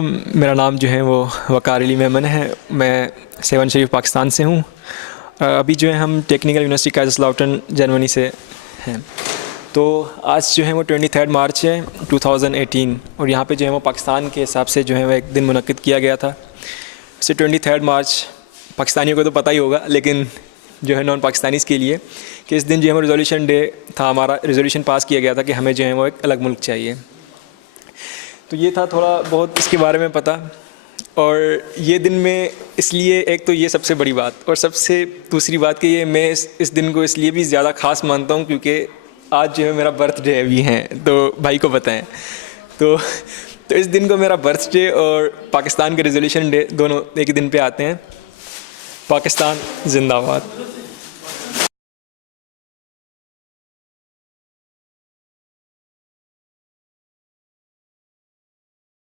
मेरा नाम जो है वो वक़ार अली मेमन है। मैं सेवन शरीफ पाकिस्तान से हूँ। अभी जो है हम टेक्निकल यूनिवर्सिटी काइज़रस्लाउटन जर्मनी से हैं। तो आज जो है वो 23 मार्च है 2018 और यहाँ पे जो है वो पाकिस्तान के हिसाब से जो है वो एक दिन मुनक्किद किया गया था। वैसे 23 मार्च पाकिस्तानियों को तो पता ही होगा, लेकिन जो है नॉन पाकिस्तानीज़ के लिए कि इस दिन जो है वो रिजोल्यूशन डे था, हमारा रिजोल्यूशन पास किया गया था कि हमें जो है वो एक अलग मुल्क चाहिए। तो ये था थोड़ा बहुत इसके बारे में पता। और ये दिन में इसलिए, एक तो ये सबसे बड़ी बात, और सबसे दूसरी बात कि ये मैं इस दिन को इसलिए भी ज़्यादा ख़ास मानता हूँ क्योंकि आज जो है मेरा बर्थडे भी है, तो भाई को बताएं। तो इस दिन को मेरा बर्थडे और पाकिस्तान के रिजोल्यूशन डे दोनों एक ही दिन पे आते हैं। पाकिस्तान जिंदाबाद।